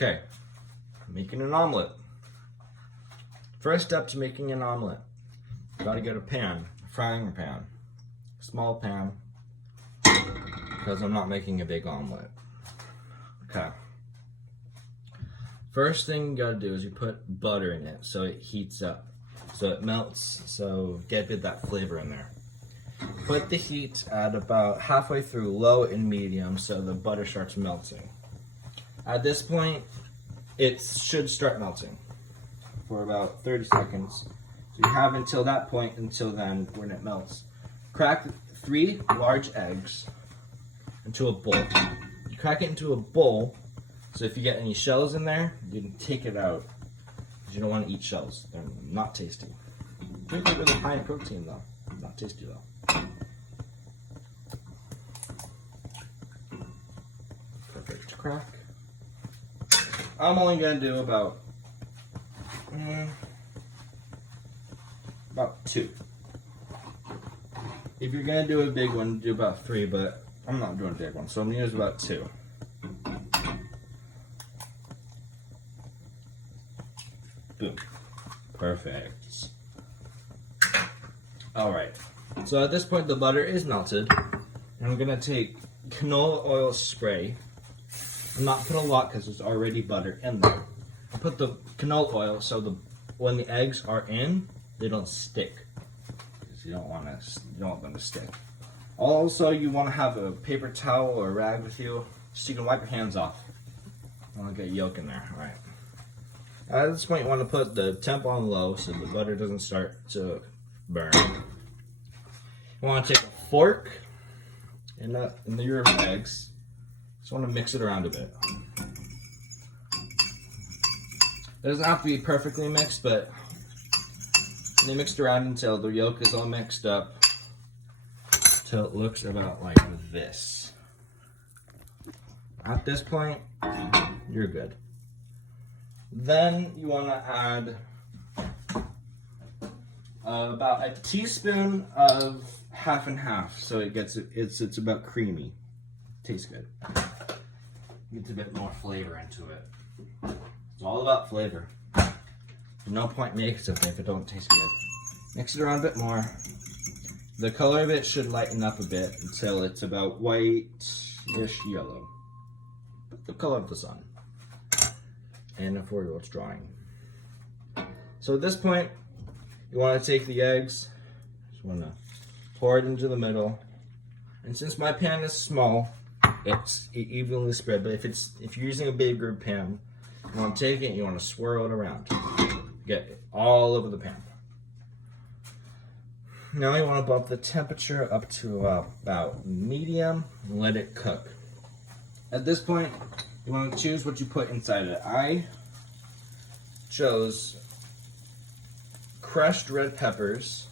Okay, making an omelet. First step to making an omelet, you gotta get a pan, a frying pan, small pan, because I'm not making a big omelet. Okay. First thing you gotta do is you put butter in it so it heats up, so it melts, so get a bit of that flavor in there. Put the heat at about halfway through low and medium so the butter starts melting. At this point, it should start melting for about 30 seconds. So you have until that point, until then, when it melts. Crack 3 large eggs into a bowl. You crack it into a bowl, so if you get any shells in there, you can take it out. Because you don't want to eat shells. They're not tasty. They're really high in protein though. Not tasty though. Perfect to crack. I'm only going to do about 2. If you're going to do a big one, do about 3, but I'm not doing a big one, so I'm going to use about 2. Boom. Perfect. Alright, so at this point the butter is melted, and I'm going to take canola oil spray. I'm not put a lot because there's already butter in there. I put the canola oil so when the eggs are in, they don't stick. Because you don't want them to stick. Also, you want to have a paper towel or a rag with you so you can wipe your hands off. I want to get yolk in there. All right. At this point, you want to put the temp on low so the butter doesn't start to burn. You want to take a fork in your eggs. Just want to mix it around a bit. It doesn't have to be perfectly mixed, but they mixed around until the yolk is all mixed up, till it looks about like this. At this point, you're good. Then you want to add about a teaspoon of half and half, so it's about creamy. Tastes good. Gets a bit more flavor into it. It's all about flavor. There's no point making something if it don't taste good. Mix it around a bit more. The color of it should lighten up a bit until it's about white-ish yellow. The color of the sun. And a 4-year-old's drawing. So at this point, you want to take the eggs, just want to pour it into the middle. And since my pan is small, it's evenly spread. But if you're using a bigger pan, you want to take it and you want to swirl it around. Get it all over the pan. Now you want to bump the temperature up to about medium and let it cook. At this point, you want to choose what you put inside it. I chose crushed red peppers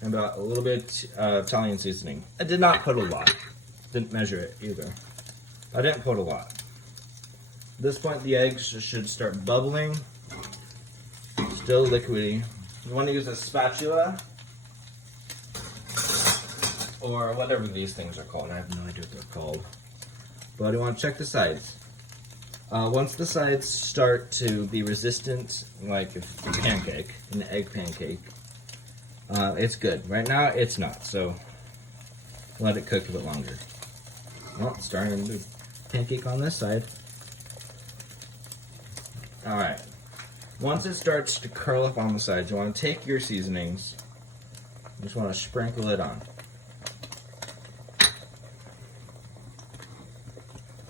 and about a little bit Italian seasoning. I did not put a lot. Didn't measure it either. I didn't put a lot. At this point, the eggs should start bubbling. Still liquidy. You want to use a spatula or whatever these things are called. I have no idea what they're called. But you want to check the sides. Once the sides start to be resistant, like a pancake, an egg pancake, it's good. Right now, it's not, so let it cook a bit longer. Well, it's starting to do pancake on this side. Alright. Once it starts to curl up on the sides, you want to take your seasonings. You just want to sprinkle it on.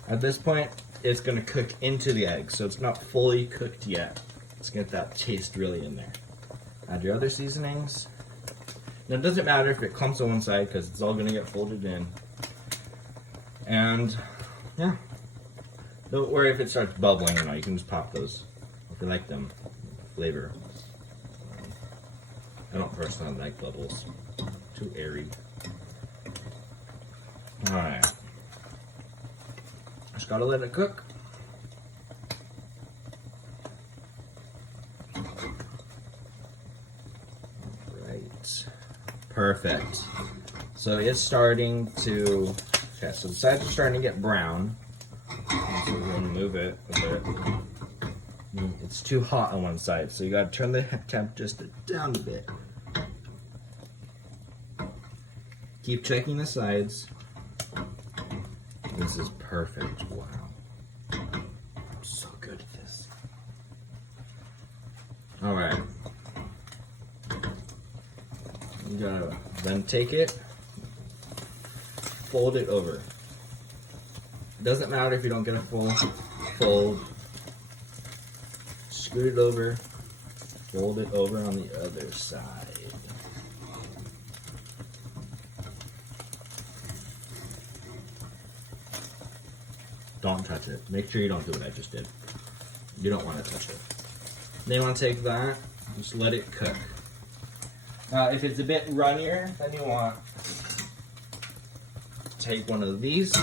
At this point, it's going to cook into the egg, so it's not fully cooked yet. Let's get that taste really in there. Add your other seasonings. Now, it doesn't matter if it clumps on one side because it's all going to get folded in. And, yeah. Don't worry if it starts bubbling or not. You can just pop those if you like them. Flavor. I don't personally like bubbles. Too airy. Alright. Just gotta let it cook. Right. Perfect. So it's starting to, okay, so the sides are starting to get brown. So we're going to move it a bit. It's too hot on one side, so you got to turn the temp just down a bit. Keep checking the sides. This is perfect. Wow. I'm so good at this. Alright. You gotta then take it, fold it over. It doesn't matter if you don't get a full fold. Scoot it over, fold it over on the other side. Don't touch it. Make sure you don't do what I just did. You don't want to touch it. Then you want to take that, just let it cook. If it's a bit runnier, then you want to take one of these.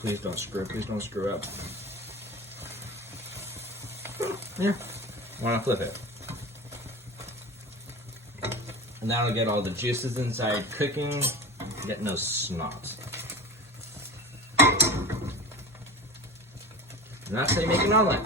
Please don't screw up. Here, I want to flip it. And that'll get all the juices inside cooking, get no snot. And that's how you make an omelet.